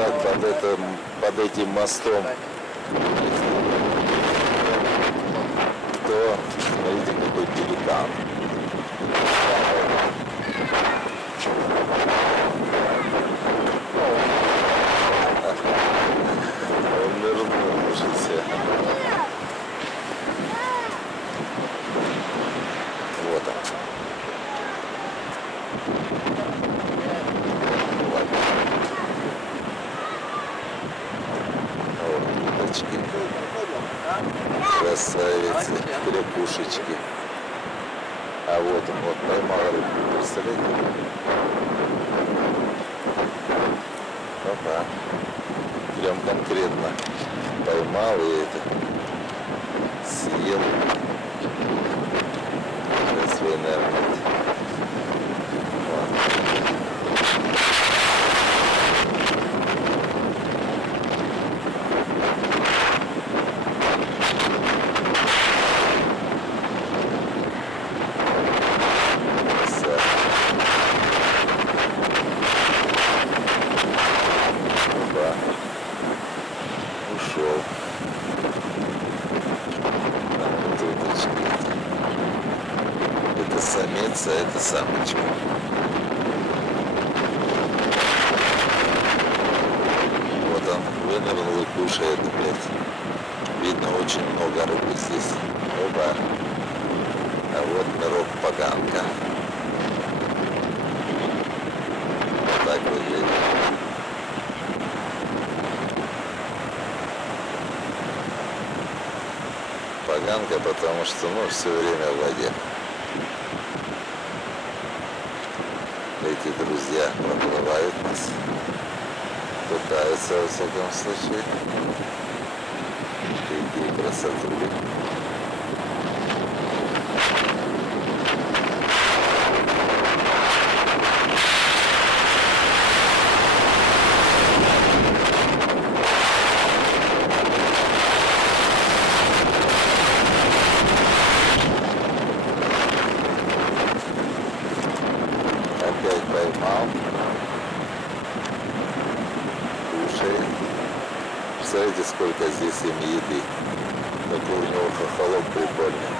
так под этим мостом, то смотрите, какой пеликан. Он вернулся. Вот он. Вот уточки. Красавицы, крепушечки. А вот он, вот поймал рыбку, представляете? Опа. Прям конкретно поймал и это съел. Сейчас вы, наверное, ушел. Вот уточки. Это самец, а это самочка. Вот он вынырнул и кушает, блядь. Видно, очень много рыбы здесь. Опа. А вот нырок поганка. Вот так выглядит. Поганка, потому что, ну, все время в воде. Эти друзья проплывают нас, пытаются, во всяком случае. Какие красотули. Опять поймал. Кушает. Представляете, сколько здесь им еды. Такой у него хохолок прикольный.